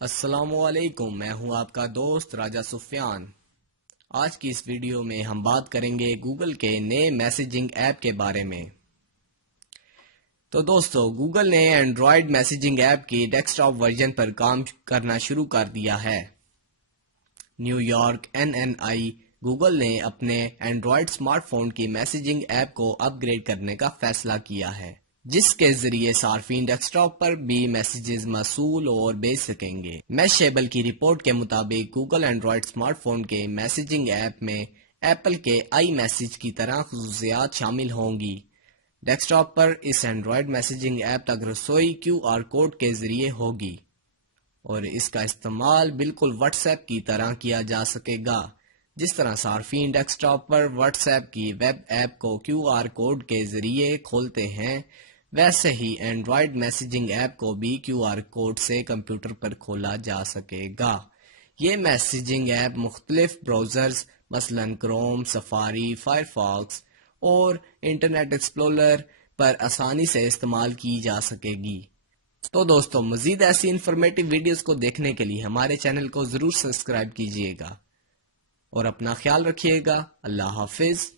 السلام علیکم، میں ہوں آپ کا دوست راجہ سفیان۔ آج کی اس ویڈیو میں ہم بات کریں گے گوگل کے نئے میسیجنگ ایپ کے بارے میں۔ تو دوستو، گوگل نے اینڈرائیڈ میسیجنگ ایپ کی ڈیسک ٹاپ ورژن پر کام کرنا شروع کر دیا ہے۔ نیو یارک NNI گوگل نے اپنے اینڈرائیڈ سمارٹ فون کی میسیجنگ ایپ کو اپ گریڈ کرنے کا فیصلہ کیا ہے، جس کے ذریعے صارفین ڈیسک ٹاپ پر بھی میسیجز موصول اور بھیج سکیں گے۔ میشیبل کی رپورٹ کے مطابق گوگل اینڈرائیڈ سمارٹ فون کے میسیجنگ ایپ میں ایپل کے آئی میسیج کی طرح خصوصیات شامل ہوں گی۔ ڈیسک ٹاپ پر اس اینڈرائیڈ میسیجنگ ایپ تک رسائی QR کوڈ کے ذریعے ہوگی اور اس کا استعمال بالکل واٹس ایپ کی طرح کیا جا سکے گا۔ جس طرح صارفین ڈیسک ٹاپ پر واٹس ایپ کی ویب ایپ کو QR کوڈ کے ذریعے کھولتے ہیں، ویسے ہی اینڈرائیڈ میسیجنگ ایپ کو بھی QR کوڈ سے کمپیوٹر پر کھولا جا سکے گا۔ یہ میسیجنگ ایپ مختلف براؤزرز مثلا کروم، سفاری، فائرفاکس اور انٹرنیٹ ایکسپلورر پر آسانی سے استعمال کی جا سکے گی۔ تو دوستو، مزید ایسی انفارمیٹو ویڈیوز کو دیکھنے کے لیے ہمارے چینل کو ضرور سبسکرائب کیجیے گا اور اپنا خیال رکھیے گا۔ اللہ حافظ۔